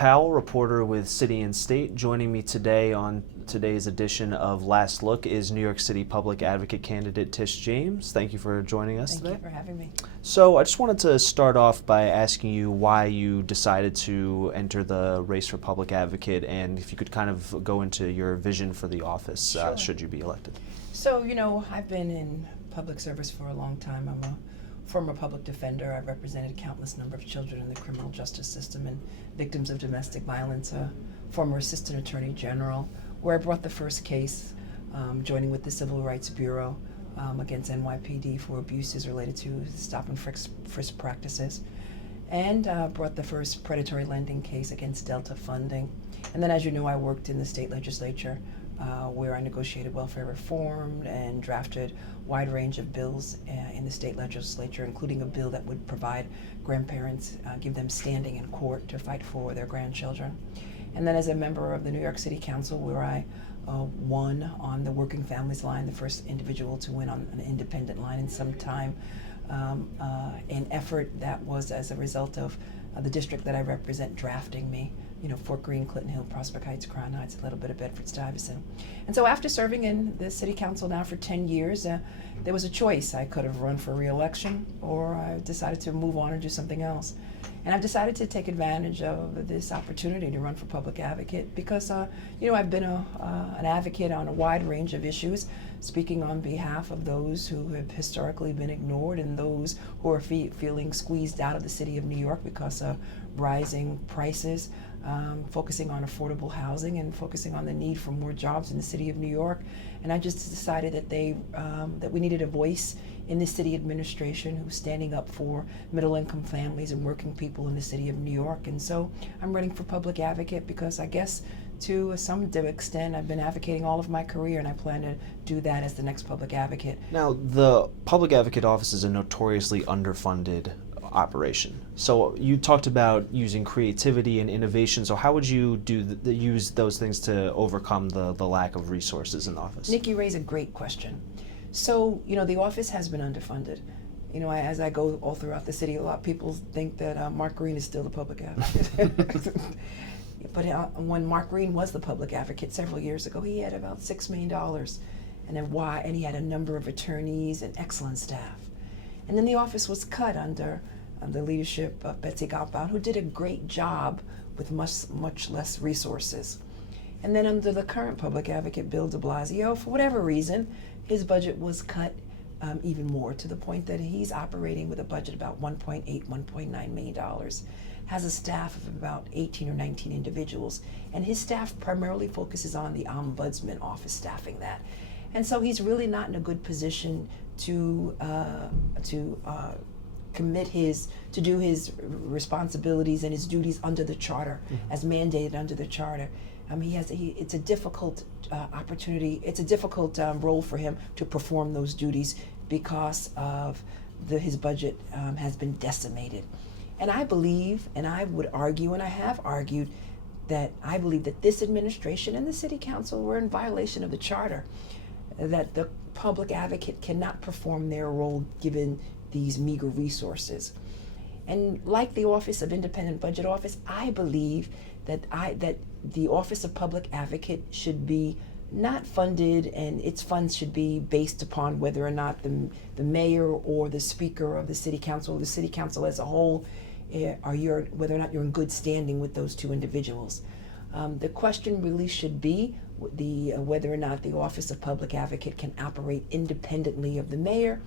Powell, reporter with City and State. Joining me today on today's edition of Last Look is New York City Public Advocate candidate Tish James. Thank you for joining us today. Thank you for having me. So I just wanted to start off by asking you why you decided to enter the race for public advocate, and if you could kind of go into your vision for the office should you be elected. So, I've been in public service for a long time. I'm a former public defender. I've represented a countless number of children in the criminal justice system and victims of domestic violence, a former assistant attorney general, where I brought the first case, joining with the Civil Rights Bureau against NYPD for abuses related to stop and frisk practices, and brought the first predatory lending case against Delta Funding. And then, as you know, I worked in the state legislature where I negotiated welfare reform and drafted a wide range of bills in the state legislature, including a bill that would provide grandparents, give them standing in court to fight for their grandchildren. And then as a member of the New York City Council, where I won on the Working Families line, the first individual to win on an independent line in some time, an effort that was as a result of the district that I represent drafting me, Fort Greene, Clinton Hill, Prospect Heights, Crown Heights, a little bit of Bedford-Stuyvesant. And so after serving in the city council now for 10 years, there was a choice. I could have run for re-election, or I decided to move on and do something else. And I've decided to take advantage of this opportunity to run for public advocate because, I've been an advocate on a wide range of issues, speaking on behalf of those who have historically been ignored and those who are feeling squeezed out of the city of New York because of rising prices, focusing on affordable housing and focusing on the need for more jobs in the city of New York. And I just decided that that we needed a voice in the city administration who's standing up for middle-income families and working people in the city of New York. And so I'm running for public advocate because I guess to some extent I've been advocating all of my career, and I plan to do that as the next public advocate. Now, the public advocate office is a notoriously underfunded operation. So you talked about using creativity and innovation. So how would you use those things to overcome the lack of resources in the office? Nick, you raise a great question. So, the office has been underfunded. As I go all throughout the city, a lot of people think that Mark Green is still the public advocate. But when Mark Green was the public advocate several years ago, he had about $6 million. And he had a number of attorneys and excellent staff. And then the office was cut under the leadership of Betsy Galpon, who did a great job with much less resources. And then under the current public advocate, Bill de Blasio, for whatever reason, his budget was cut even more, to the point that he's operating with a budget about $1.8, $1.9 million, has a staff of about 18 or 19 individuals, and his staff primarily focuses on the ombudsman office staffing that. And so he's really not in a good position to do his responsibilities and his duties under the charter, as mandated under the charter. It's a difficult opportunity. It's a difficult role for him to perform those duties because of his budget has been decimated. And I believe, and I would argue, and I have argued, that I believe that this administration and the city council were in violation of the charter, that the public advocate cannot perform their role given these meager resources. And like the Office of Independent Budget Office, I believe that the Office of Public Advocate should be not funded, and its funds should be based upon whether or not the mayor or the speaker of the city council, or the city council as a whole, whether or not you're in good standing with those two individuals. The question really should be whether or not the Office of Public Advocate can operate independently of the mayor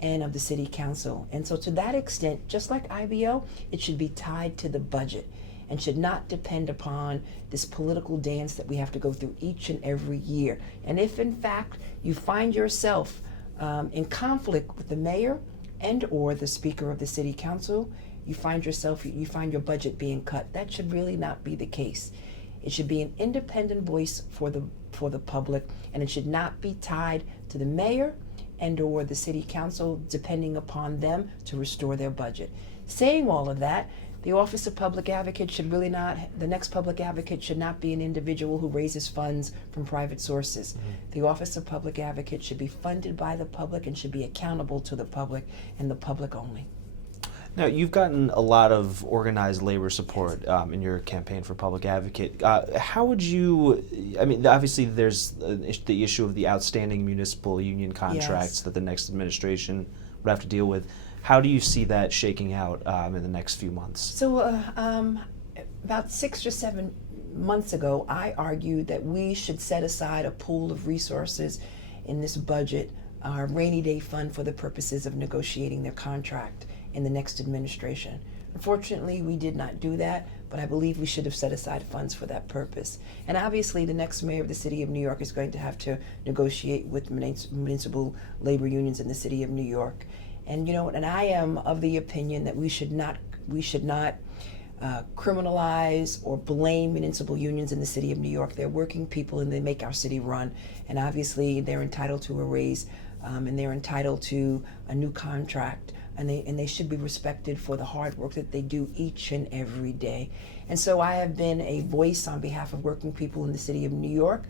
and of the city council. And so to that extent, just like IBO, it should be tied to the budget and should not depend upon this political dance that we have to go through each and every year. And if in fact you find yourself in conflict with the mayor and or the speaker of the city council, you find your budget being cut, that should really not be the case. It should be an independent voice for the public, and it should not be tied to the mayor and or the city council, depending upon them to restore their budget. Saying all of that, the Office of Public Advocate the next public advocate should not be an individual who raises funds from private sources. The Office of Public Advocate should be funded by the public and should be accountable to the public and the public only. Now, you've gotten a lot of organized labor support in your campaign for public advocate. How would you, I mean, obviously there's the issue of the outstanding municipal union contracts Yes. that the next administration would have to deal with. How do you see that shaking out in the next few months? So, about 6 or 7 months ago, I argued that we should set aside a pool of resources in this budget, our rainy day fund, for the purposes of negotiating their contract in the next administration. Unfortunately, we did not do that, but I believe we should have set aside funds for that purpose. And obviously, the next mayor of the city of New York is going to have to negotiate with municipal labor unions in the city of New York. And and I am of the opinion that we should not criminalize or blame municipal unions in the city of New York. They're working people and they make our city run. And obviously, they're entitled to a raise, and they're entitled to a new contract. And they should be respected for the hard work that they do each and every day. And so I have been a voice on behalf of working people in the city of New York.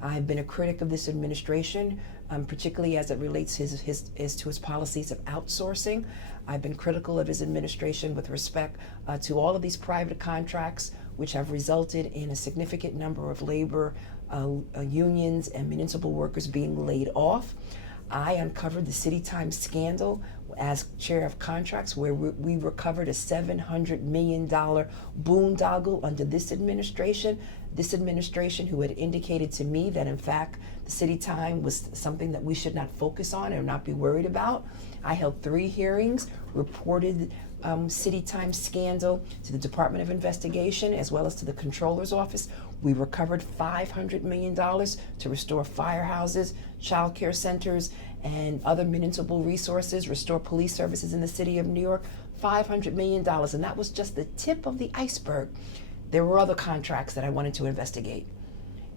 I've been a critic of this administration, particularly as it relates to his policies of outsourcing. I've been critical of his administration with respect to all of these private contracts, which have resulted in a significant number of labor unions and municipal workers being laid off. I uncovered the City Times scandal as chair of contracts, where we recovered a $700 million boondoggle under this administration. This administration, who had indicated to me that in fact the City Time was something that we should not focus on or not be worried about. I held 3 hearings, reported City Time scandal to the Department of Investigation as well as to the Controller's Office. We recovered $500 million to restore firehouses, child care centers, and other municipal resources, restore police services in the city of New York. $500 million, and that was just the tip of the iceberg. There were other contracts that I wanted to investigate.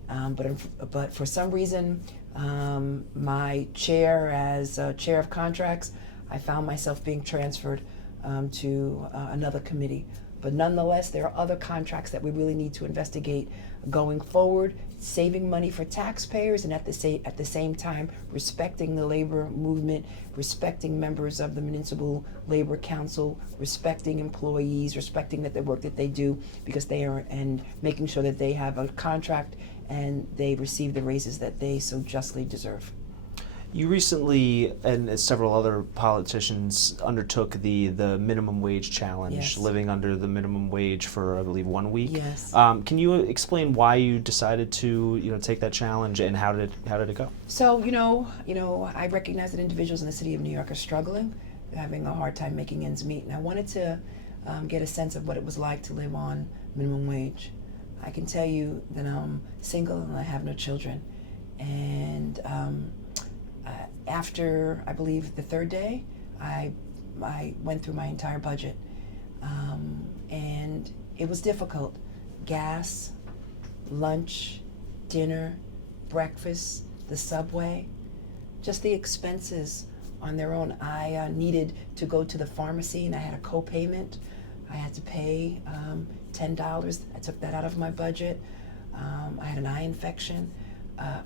But for some reason, my chair as chair of contracts, I found myself being transferred to another committee. But nonetheless, there are other contracts that we really need to investigate going forward, saving money for taxpayers, and at the same time respecting the labor movement, respecting members of the Municipal Labor Council, respecting employees, respecting that the work that they do, because they are, and making sure that they have a contract and they receive the raises that they so justly deserve. You recently, and several other politicians, undertook the minimum wage challenge, Yes. living under the minimum wage for, I believe, 1 week. Yes. Can you explain why you decided to take that challenge, and how did it go? So I recognize that individuals in the city of New York are struggling, having a hard time making ends meet, and I wanted to get a sense of what it was like to live on minimum wage. I can tell you that I'm single and I have no children, and after, I believe, the 3rd day, I went through my entire budget, and it was difficult. Gas, lunch, dinner, breakfast, the subway, just the expenses on their own. I needed to go to the pharmacy, and I had a co-payment. I had to pay $10. I took that out of my budget. I had an eye infection.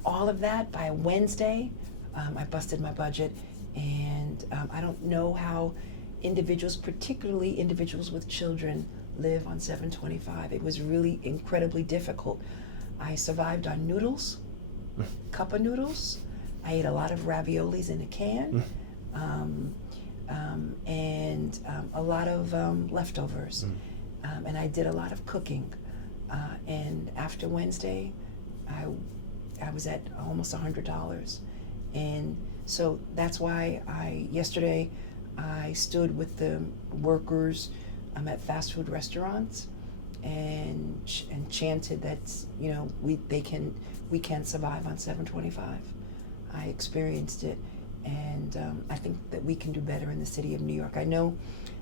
All of that by Wednesday, I busted my budget, and I don't know how individuals, particularly individuals with children, live on $7.25. It was really incredibly difficult. I survived on noodles, cup of noodles. I ate a lot of raviolis in a can, and a lot of leftovers. And I did a lot of cooking. And after Wednesday, I was at almost $100. And so that's why yesterday I stood with the workers at fast food restaurants and chanted that we can survive on $7.25. I experienced it, and I think that we can do better in the city of New York. I know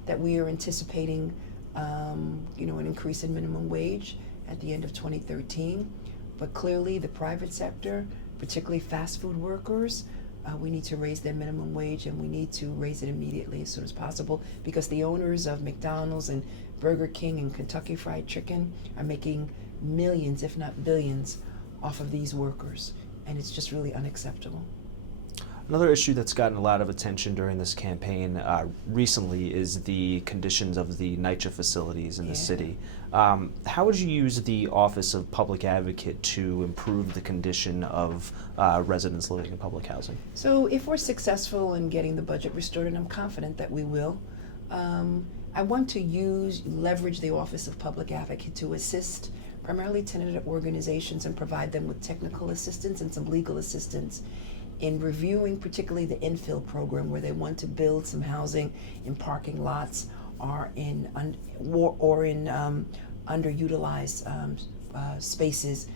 that we are anticipating an increase in minimum wage at the end of 2013, but clearly the private sector, particularly fast food workers, we need to raise their minimum wage, and we need to raise it immediately as soon as possible, because the owners of McDonald's and Burger King and Kentucky Fried Chicken are making millions, if not billions, off of these workers, and it's just really unacceptable. Another issue that's gotten a lot of attention during this campaign recently is the conditions of the NYCHA facilities in the Yeah. city. How would you use the Office of Public Advocate to improve the condition of residents living in public housing? So if we're successful in getting the budget restored, and I'm confident that we will, I want to leverage the Office of Public Advocate to assist primarily tenant organizations and provide them with technical assistance and some legal assistance in reviewing particularly the infill program, where they want to build some housing in parking lots or in underutilized spaces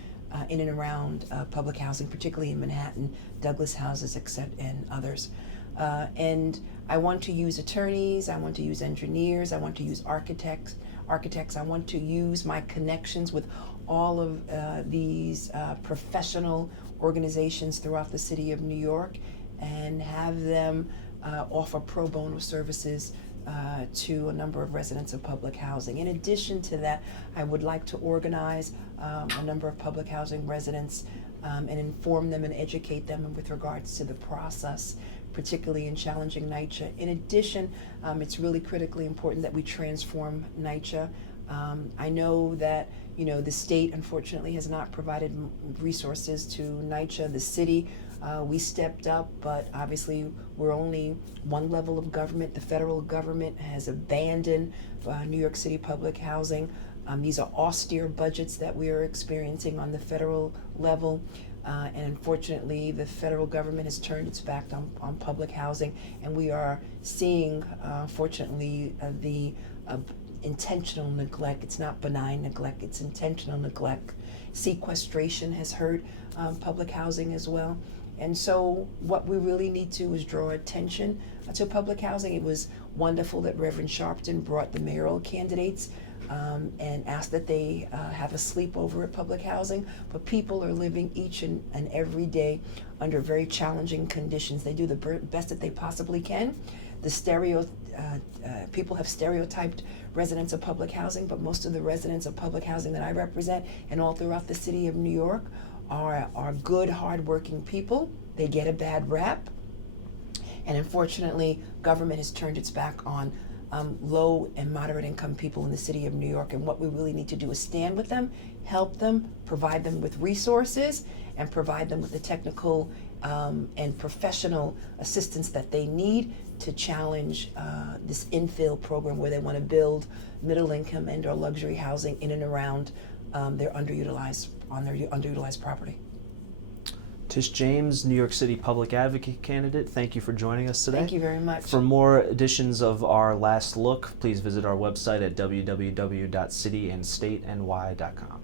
in and around public housing, particularly in Manhattan, Douglas houses, and others. And I want to use attorneys, I want to use engineers, I want to use architects. I want to use my connections with all of these professional organizations throughout the city of New York and have them offer pro bono services to a number of residents of public housing. In addition to that, I would like to organize a number of public housing residents and inform them and educate them with regards to the process, particularly in challenging NYCHA. In addition, it's really critically important that we transform NYCHA. I know that the state unfortunately has not provided resources to NYCHA. The city, we stepped up, but obviously we're only one level of government. The federal government has abandoned New York City public housing. These are austere budgets that we are experiencing on the federal level. And unfortunately, the federal government has turned its back on public housing, and we are seeing, fortunately, the intentional neglect. It's not benign neglect, it's intentional neglect. Sequestration has hurt public housing as well. And so what we really need to is draw attention to public housing. It was wonderful that Reverend Sharpton brought the mayoral candidates and asked that they have a sleepover at public housing, but people are living each and every day under very challenging conditions. They do the best that they possibly can. People have stereotyped residents of public housing, but most of the residents of public housing that I represent and all throughout the city of New York are good, hardworking people. They get a bad rap, and unfortunately, government has turned its back on low and moderate income people in the city of New York. And what we really need to do is stand with them, help them, provide them with resources, and provide them with the technical and professional assistance that they need to challenge this infill program where they want to build middle income and or luxury housing in and around their underutilized property. Tish James, New York City Public Advocate candidate, thank you for joining us today. Thank you very much. For more editions of our Last Look, please visit our website at www.cityandstateny.com.